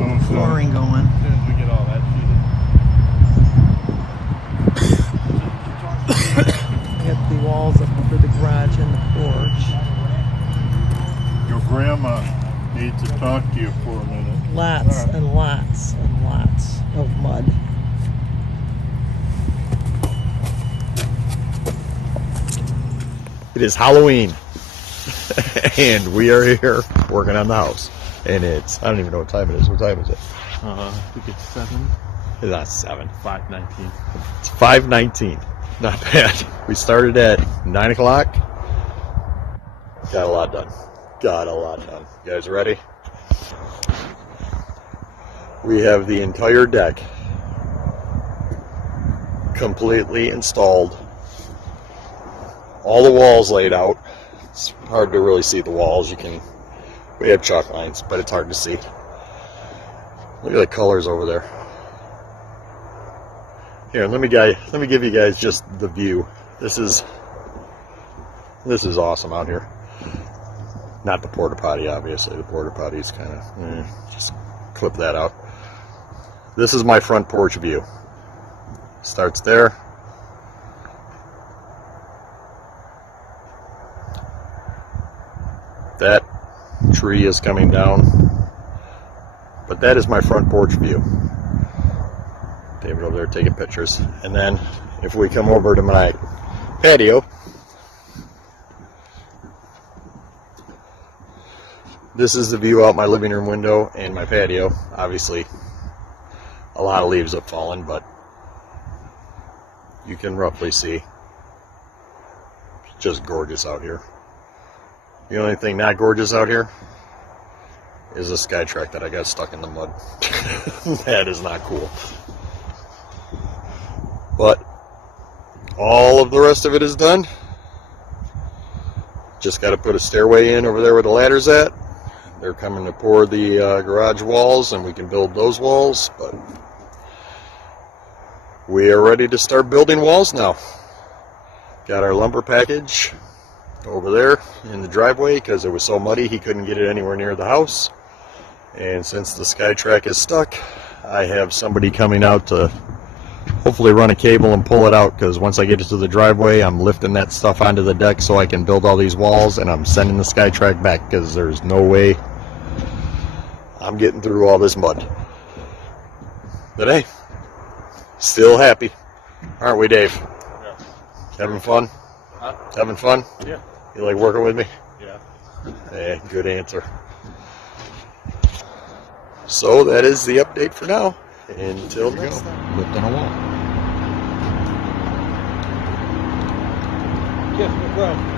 get the flooring going. As soon as we get all that sheeted. Get the walls up for the garage and the porch. Your grandma needs to talk to you for a minute. Lots and lots and lots of mud. It is Halloween, and we are here working on the house. And it's, I don't even know what time it is. What time is it? I think it's 7. It's not 7. 5:19. It's 5:19. Not bad. We started at 9 o'clock. Got a lot done. Got a lot done. You guys ready? We have the entire deck completely installed. All the walls laid out. It's hard to really see the walls. We have chalk lines, but it's hard to see. Look at the colors over there. Here, let me give you guys just the view. This is awesome out here. Not the porta potty, obviously. The porta potty is kind of just clip that out. This is my front porch view. Starts there. That tree is coming down, but that is my front porch view. David over there taking pictures. And then if we come over to my patio, this is the view out my living room window and my patio. Obviously a lot of leaves have fallen, but you can roughly see. It's just gorgeous out here. The only thing not gorgeous out here is a SkyTrack that I got stuck in the mud. That is not cool. But all of the rest of it is done. Just got to put a stairway in over there where the ladder's at. They're coming to pour the garage walls, and we can build those walls. But we are ready to start building walls now. Got our lumber package over there in the driveway because it was so muddy he couldn't get it anywhere near the house. And since the SkyTrack is stuck, I have somebody coming out to hopefully run a cable and pull it out, because once I get it to the driveway, I'm lifting that stuff onto the deck so I can build all these walls, and I'm sending the SkyTrack back because there's no way I'm getting through all this mud. But hey, still happy, aren't we, Dave? Yeah. Having fun? Huh? Having fun? Yeah. You like working with me? Yeah. Hey, good answer. So that is the update for now. Until next time. Lift on a wall. Yes, no problem.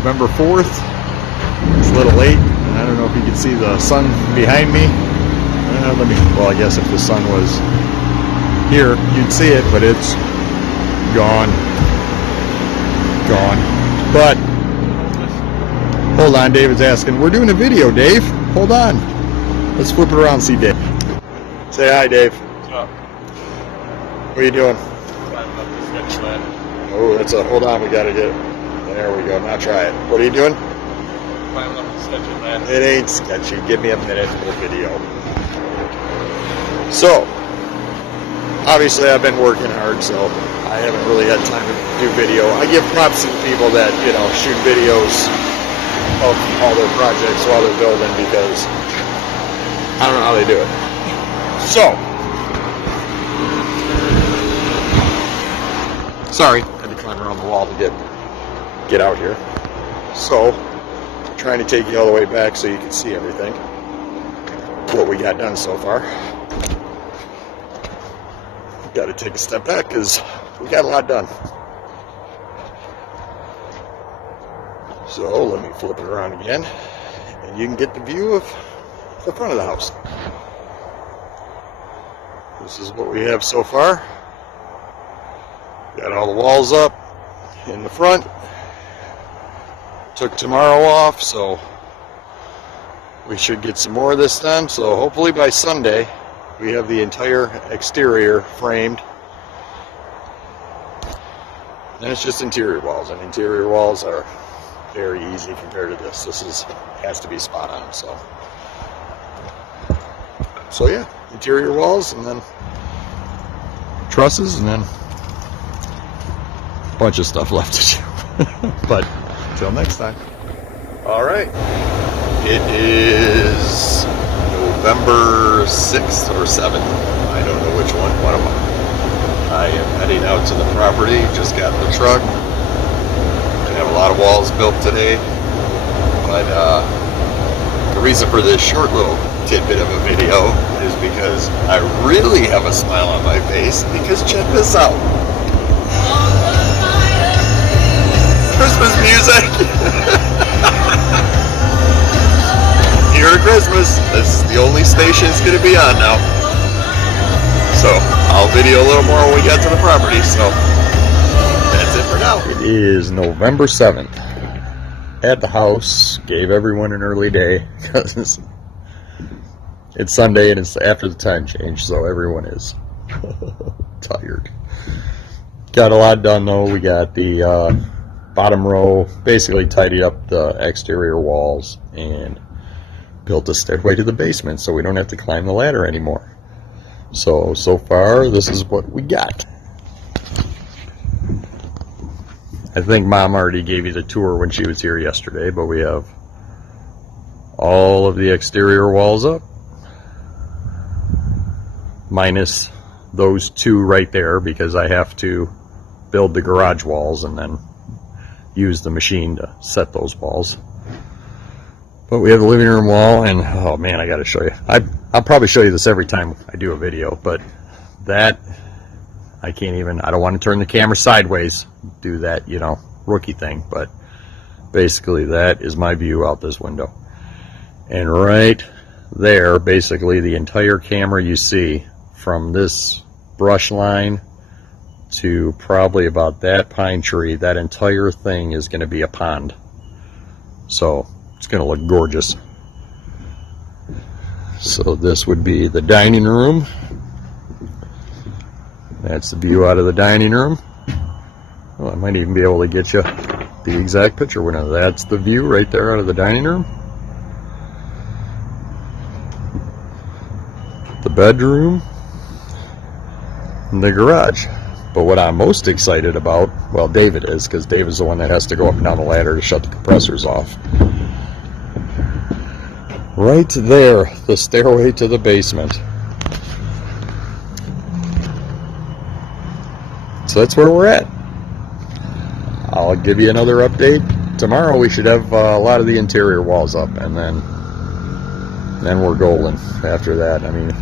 November 4th. It's a little late. I don't know if you can see the sun behind me. Well, I guess if the sun was here, you'd see it, but it's gone. But, hold on, David's asking. We're doing a video, Dave. Hold on. Let's flip it around and see Dave. Say hi, Dave. What's up? What are you doing? Climbing up the sketch ladder. Oh, hold on, we gotta get it. There we go, now try it. What are you doing? Climbing up the sketchy ladder. It ain't sketchy. Give me a minute for the video. So, obviously I've been working hard, so I haven't really had time to do video. I give props to the people that, shoot videos of all their projects while they're building, because I don't know how they do it. So, sorry, I had to climb around the wall to get out here. So, trying to take you all the way back so you can see everything, what we got done so far. Got to take a step back because we got a lot done. So let me flip it around again, and you can get the view of the front of the house. This is what we have so far. Got all the walls up in the front. Took tomorrow off, so we should get some more of this done. So hopefully by Sunday we have the entire exterior framed. And it's just interior walls, and interior walls are very easy compared to this. This has to be spot on. So yeah, interior walls, and then trusses, and then a bunch of stuff left to do. But until next time. All right. It is November 6th or 7th. I don't know which one. One of them. I am heading out to the property. Just got the truck. I have a lot of walls built today. But the reason for this short little tidbit of a video is because I really have a smile on my face, because check this out. Christmas music. Here at Christmas, this is the only station it's going to be on now. So I'll video a little more when we get to the property. So that's it for now. It is November 7th. At the house, gave everyone an early day because it's Sunday and it's after the time change, so everyone is tired. Got a lot done though. We got the bottom row, basically tidied up the exterior walls and built a stairway to the basement so we don't have to climb the ladder anymore. So far this is what we got. I think Mom already gave you the tour when she was here yesterday, but we have all of the exterior walls up, minus those two right there, because I have to build the garage walls and then use the machine to set those walls. But we have the living room wall, and oh man, I gotta show you. I'll probably show you this every time I do a video, but that, I can't even, I don't want to turn the camera sideways, do that, rookie thing, but basically that is my view out this window. And right there, basically the entire camera you see from this brush line to probably about that pine tree, that entire thing is going to be a pond. So it's going to look gorgeous. So this would be the dining room. That's the view out of the dining room. Well, I might even be able to get you the exact picture window. That's the view right there out of the dining room. The bedroom. And the garage. But what I'm most excited about, well, David is, because David's the one that has to go up and down the ladder to shut the compressors off. Right there, the stairway to the basement. So that's where we're at. I'll give you another update. Tomorrow we should have a lot of the interior walls up, and then we're golden after that. I mean,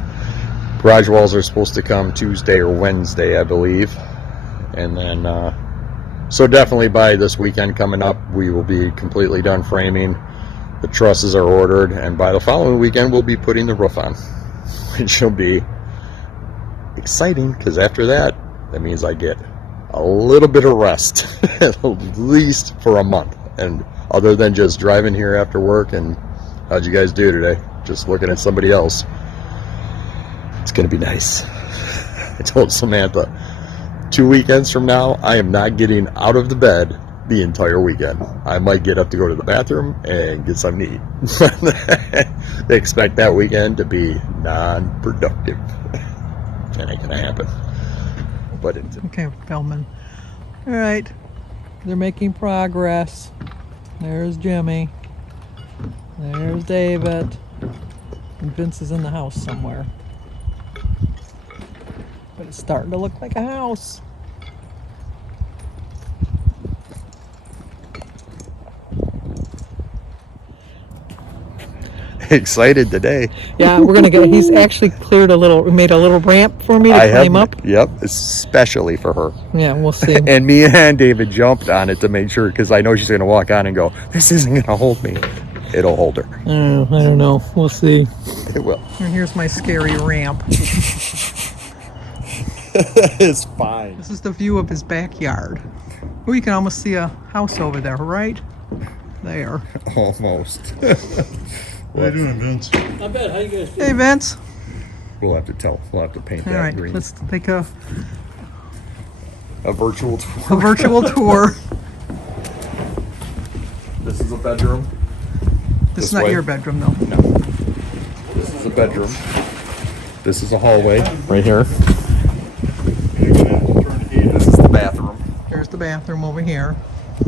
garage walls are supposed to come Tuesday or Wednesday, I believe. And then So definitely by this weekend coming up, we will be completely done framing. The trusses are ordered, and by the following weekend, we'll be putting the roof on, which will be exciting because after that means I get a little bit of rest, at least for a month. And other than just driving here after work and how'd you guys do today? Just looking at somebody else. It's going to be nice. I told Samantha, 2 weekends from now, I am not getting out of the bed the entire weekend. I might get up to go to the bathroom and get something to eat. They expect that weekend to be non-productive. That ain't going to happen. But it's Okay, Feldman. All right, they're making progress. There's Jimmy. There's David. And Vince is in the house somewhere. But it's starting to look like a house. excited today. Yeah, we're gonna get. He's actually made a little ramp for me to climb up. Yep, especially for her. Yeah, we'll see. And me and David jumped on it to make sure, because I know she's going to walk on and go, this isn't going to hold me. It'll hold her. I don't know. We'll see. It will. And here's my scary ramp. It's fine. This is the view of his backyard. Oh, you can almost see a house over there, right? There. Almost. What are you doing, Vince? Not bad. How you guys doing? Hey, Vince. We'll have to paint All that right, green. let's take a virtual tour. virtual tour. This is a bedroom. This is This not way? your bedroom, though. No. This is a bedroom. This is a hallway right here. You're gonna have to turn the heat This is the bathroom. Here's the bathroom over here.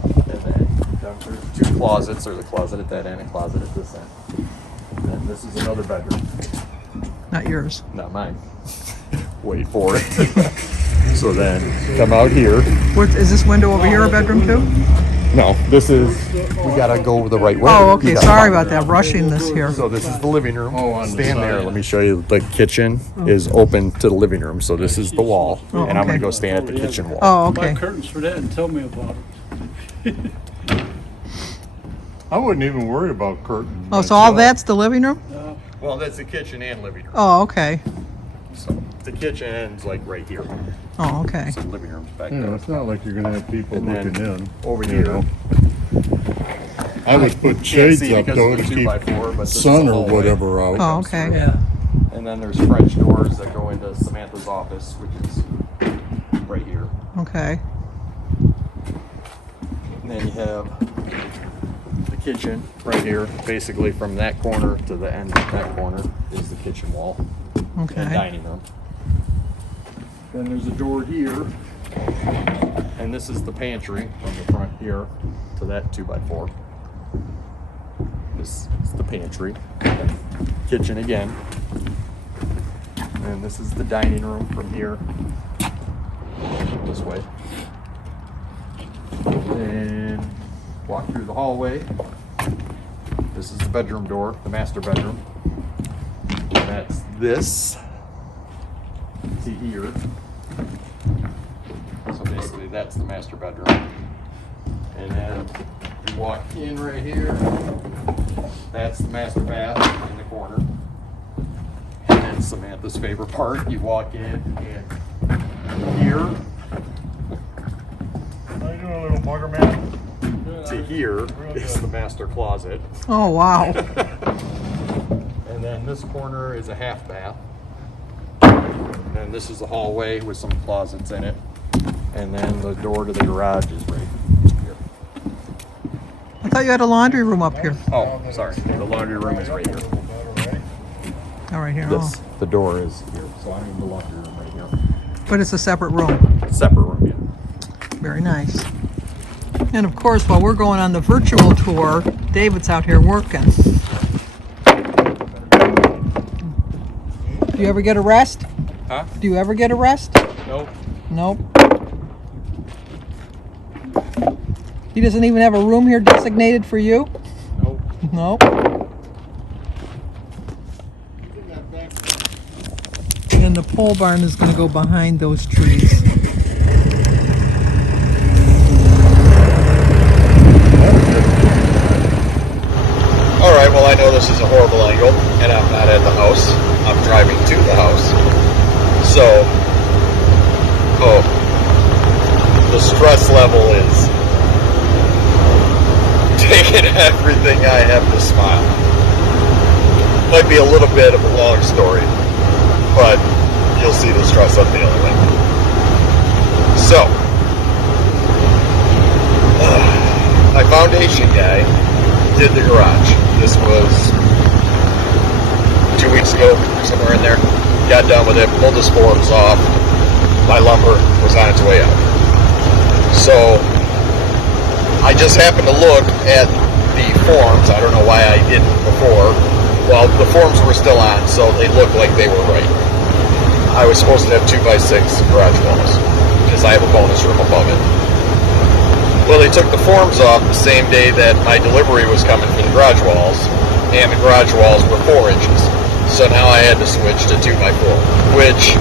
And then there's two closets. There's a closet at that end, a closet at this end. And then this is another bedroom. Not yours. Not mine. Wait for it. So then come out here. Is this window over here a bedroom too? No, this is, we gotta go the right way. Oh, You okay. gotta Sorry find- about that. Rushing this here. So this is the living room. Oh, on the Stand there. side. Let me show you. The kitchen is open to the living room. So this is the wall. Oh, and I'm okay. going to go stand at the kitchen wall. Oh, Buy okay. curtains for that and tell me about it. I wouldn't even worry about curtains. Oh, so all that's the living room? Well, that's the kitchen and living room. Oh, okay. So the kitchen's like right here. Oh, okay. So the living room's back Yeah, there. it's not like you're gonna have people And then looking in. over you here. know. I would put Can't shades see up because though of to the keep 2x4, but this is sun the or hallway. whatever out. Oh, okay. Yeah. And then there's French doors that go into Samantha's office, which is right here. Okay. And then you have the kitchen right here. Basically from that corner to the end of that corner is the kitchen wall and Okay. dining room. Then there's a door here. And this is the pantry from the front here to that 2x4. This is the pantry. And kitchen again. And this is the dining room from here this way. And walk through the hallway. This is the bedroom door, the master bedroom. And that's this to here. So basically that's the master bedroom. And then you walk in right here. That's the master bath in the corner. And then Samantha's favorite part, you walk in and here How you doing, little bugger man? to here is the master closet. Oh, wow. And then this corner is a half bath. And this is the hallway with some closets in it. And then the door to the garage is right here. I thought you had a laundry room up here. Oh, sorry. The laundry room is right here. Oh, right here. This, Oh. the door is here. So I'm in the laundry room right here. But it's a separate room. Separate room, yeah. Very nice. And of course, while we're going on the virtual tour, David's out here working. Do you ever get a rest? Huh? Do you ever get a rest? Nope. Nope. He doesn't even have a room here designated for you? Nope. Nope. And then the pole barn is going to go behind those trees. I know this is a horrible angle, and I'm not at the house. I'm driving to the house. So, the stress level is taking everything I have to smile. Might be a little bit of a long story, but you'll see the stress I'm dealing with. So, my foundation guy did the garage. This was 2 weeks ago, somewhere in there. Got done with it, pulled the forms off. My lumber was on its way out. So, I just happened to look at the forms. I don't know why I didn't before. Well, the forms were still on, so they looked like they were right. I was supposed to have 2x6 garage walls, because I have a bonus room above it. Well, they took the forms off the same day that my delivery was coming for the garage walls, and the garage walls were 4 inches. So now I had to switch to 2x4, which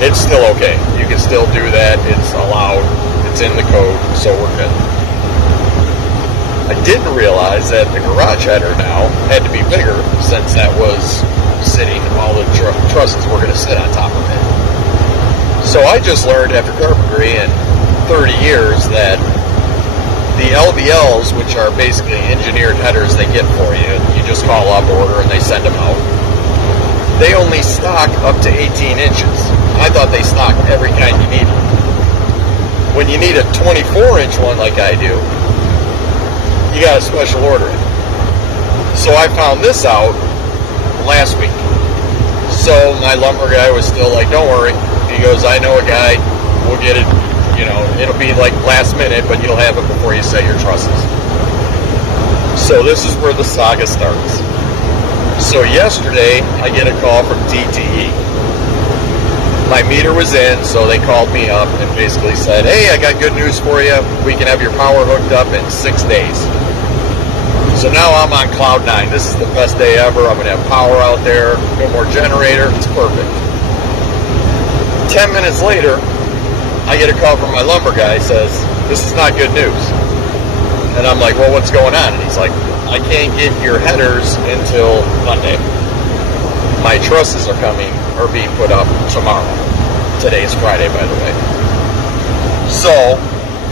it's still okay. You can still do that. It's allowed. It's in the code, so we're good. I didn't realize that the garage header now had to be bigger since that was sitting, all the trusses were going to sit on top of it. So I just learned after carpentry and 30 years that the LVLs, which are basically engineered headers they get for you, you just call up, order, and they send them out. They only stock up to 18 inches. I thought they stocked every kind you needed. When you need a 24-inch one like I do, you got a special order it. So I found this out last week. So my lumber guy was still like, don't worry. He goes, I know a guy, we'll get it, you know, it'll be like last minute, but you'll have it before you set your trusses. So this is where the saga starts. So yesterday, I get a call from DTE. My meter was in, so they called me up and basically said, hey, I got good news for you. We can have your power hooked up in 6 days. So now I'm on cloud 9. This is the best day ever. I'm going to have power out there, no more generator. It's perfect. 10 minutes later, I get a call from my lumber guy. He says, this is not good news. And I'm like, well, what's going on? And he's like, I can't get your headers until Monday. My trusses are being put up tomorrow. Today is Friday, by the way. So,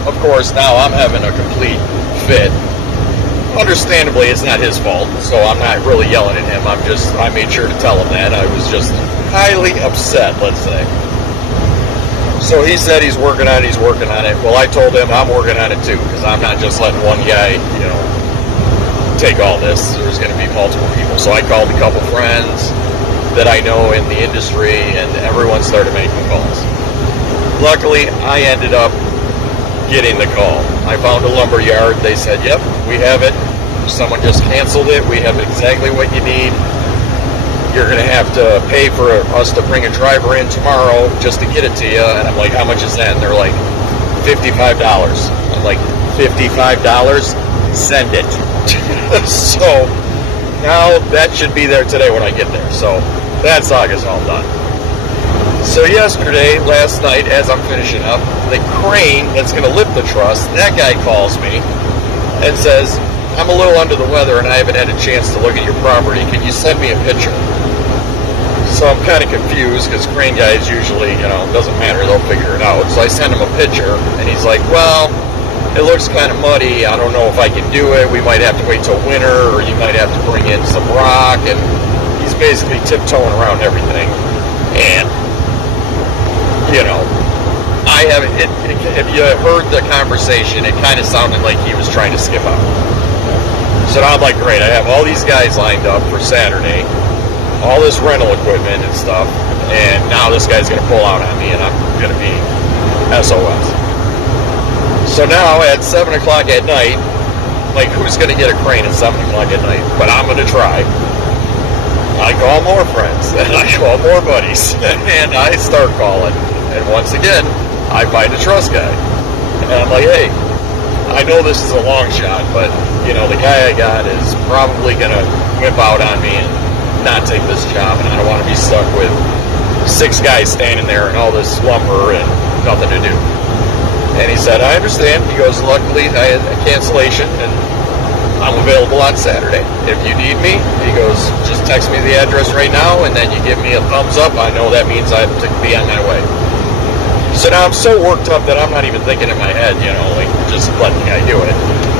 of course, now I'm having a complete fit. Understandably, it's not his fault, so I'm not really yelling at him. I made sure to tell him that. I was just highly upset, let's say. So he said he's working on it. Well, I told him I'm working on it too, because I'm not just letting one guy, take all this. There's going to be multiple people. So I called a couple friends that I know in the industry, and everyone started making calls. Luckily, I ended up getting the call. I found a lumber yard. They said, yep, we have it. Someone just canceled it. We have exactly what you need. You're going to have to pay for us to bring a driver in tomorrow just to get it to you. And I'm like, how much is that? And they're like, $55. I'm like, $55? Send it. So now that should be there today when I get there. So that saga's all done. So last night, as I'm finishing up, the crane that's going to lift the truss, that guy calls me and says, I'm a little under the weather and I haven't had a chance to look at your property. Can you send me a picture? So I'm kind of confused because crane guys usually, doesn't matter, they'll figure it out. So I send him a picture and he's like, well, it looks kind of muddy. I don't know if I can do it. We might have to wait till winter, or you might have to bring in some rock. And he's basically tiptoeing around everything. And, I haven't, if you heard the conversation, it kind of sounded like he was trying to skip out. So now I'm like, great, I have all these guys lined up for Saturday, all this rental equipment and stuff, and now this guy's going to pull out on me, and I'm going to be SOS. So now at 7 o'clock at night, like, who's going to get a crane at 7 o'clock at night? But I'm going to try. I call more friends, and I call more buddies, and I start calling. And once again, I find a truss guy. And I'm like, hey, I know this is a long shot, but, the guy I got is probably going to whip out on me and not take this job, and I don't want to be stuck with 6 guys standing there and all this lumber and nothing to do. And he said, I understand. He goes, luckily I had a cancellation, and I'm available on Saturday. If you need me, he goes, just text me the address right now, and then you give me a thumbs up. I know that means I have to be on my way. So now I'm so worked up that I'm not even thinking in my head, like just let the guy do it.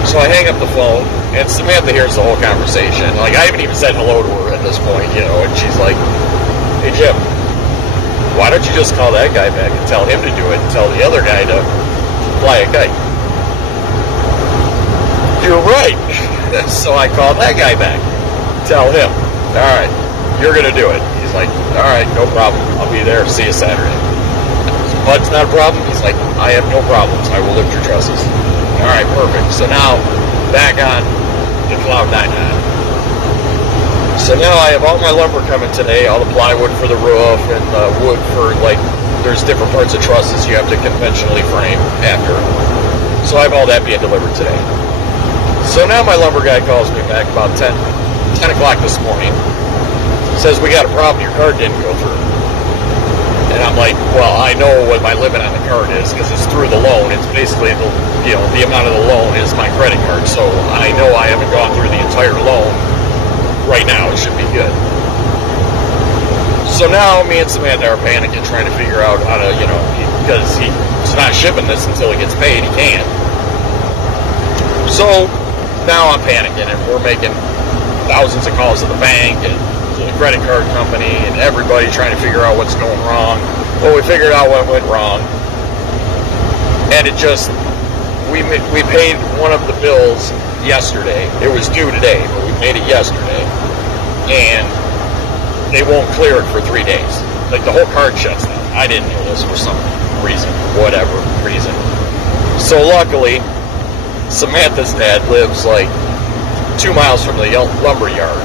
So I hang up the phone, and Samantha hears the whole conversation. Like, I haven't even said hello to her at this point, and she's like, hey, Jim, why don't you just call that guy back and tell him to do it and tell the other guy to fly a kite? You're right. So I called that guy back. Tell him, all right, you're going to do it. He's like, all right, no problem. I'll be there. See you Saturday. Bud's not a problem. He's like, I have no problems. I will lift your trusses. All right, perfect. So now, back on the cloud 9. So now I have all my lumber coming today, all the plywood for the roof and the wood for, there's different parts of trusses you have to conventionally frame after. So I have all that being delivered today. So now my lumber guy calls me back about 10 o'clock this morning. Says, we got a problem. Your card didn't go through. And I'm like, well, I know what my limit on the card is because it's through the loan. It's basically the amount of the loan is my credit card. So I know I haven't gone through the entire loan. Right now, it should be good. So now me and Samantha are panicking, trying to figure out how to, because he's not shipping this until he gets paid. He can't. So now I'm panicking, and we're making thousands of calls to the bank and to the credit card company and everybody trying to figure out what's going wrong. Well, we figured out what went wrong, and it just we paid one of the bills yesterday. It was due today, but we paid it yesterday, and they won't clear it for 3 days. Like, the whole card shuts down. I didn't know this for some reason, whatever reason. So luckily, Samantha's dad lives 2 miles from the lumber yard.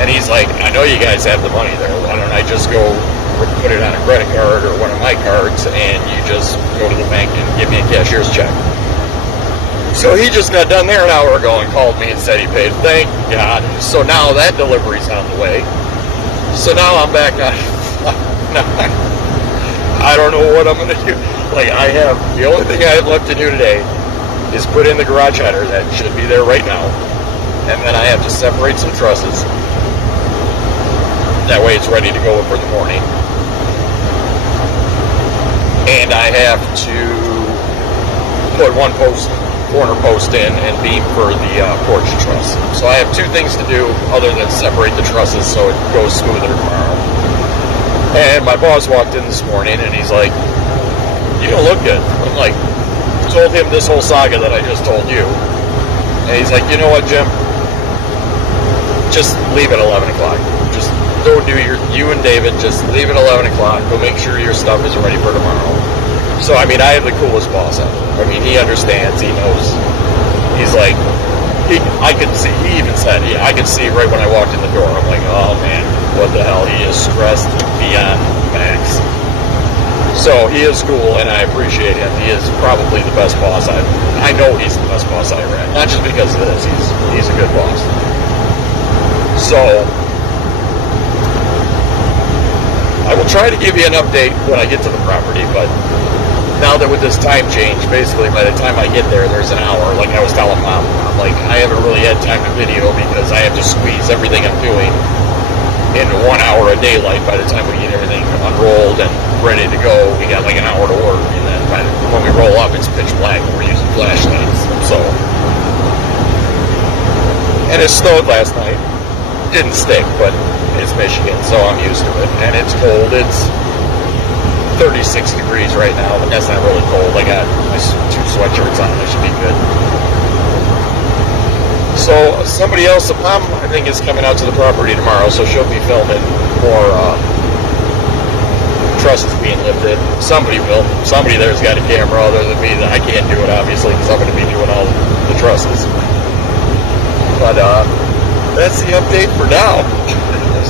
And he's like, I know you guys have the money there. Why don't I just go put it on a credit card or one of my cards, and you just go to the bank and give me a cashier's check. So he just got done there an hour ago and called me and said he paid. Thank God. So now that delivery's on the way. So now I'm back on. I don't know what I'm going to do. The only thing I have left to do today is put in the garage header that should be there right now. And then I have to separate some trusses. That way it's ready to go for the morning. And I have to put one corner post in and beam for the porch truss. So I have 2 things to do other than separate the trusses so it goes smoother tomorrow. And my boss walked in this morning and he's like, you don't look good. I'm like, told him this whole saga that I just told you. And he's like, you know what, Jim? Just leave at 11 o'clock. Just go do you and David, just leave at 11 o'clock. Go make sure your stuff is ready for tomorrow. So, I have the coolest boss ever. He understands, he knows. He's like, I could see, he even said, I could see right when I walked in the door. I'm like, oh man, what the hell? He is stressed beyond max. So, he is cool, and I appreciate him. He is probably the best boss I know he's the best boss I ever had. Not just because of this, he's a good boss. So, I will try to give you an update when I get to the property, but now that with this time change, basically by the time I get there, there's an hour. Like I was telling Mom, I haven't really had time to video because I have to squeeze everything I'm doing into 1 hour of daylight. By the time we get everything unrolled and ready to go, we got an hour to work, and then when we roll up, it's pitch black and we're using flashlights. So, and it snowed last night. Didn't stick, but it's Michigan, so I'm used to it. And it's cold. It's 36 degrees right now, but that's not really cold. I got my 2 sweatshirts on. I should be good. So somebody else, Mom, I think, is coming out to the property tomorrow, so she'll be filming more trusses being lifted. Somebody will. Somebody there's got a camera other than me. That I can't do it, obviously, because I'm going to be doing all the trusses. But that's the update for now.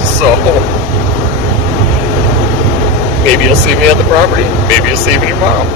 So maybe you'll see me at the property. Maybe you'll see me tomorrow.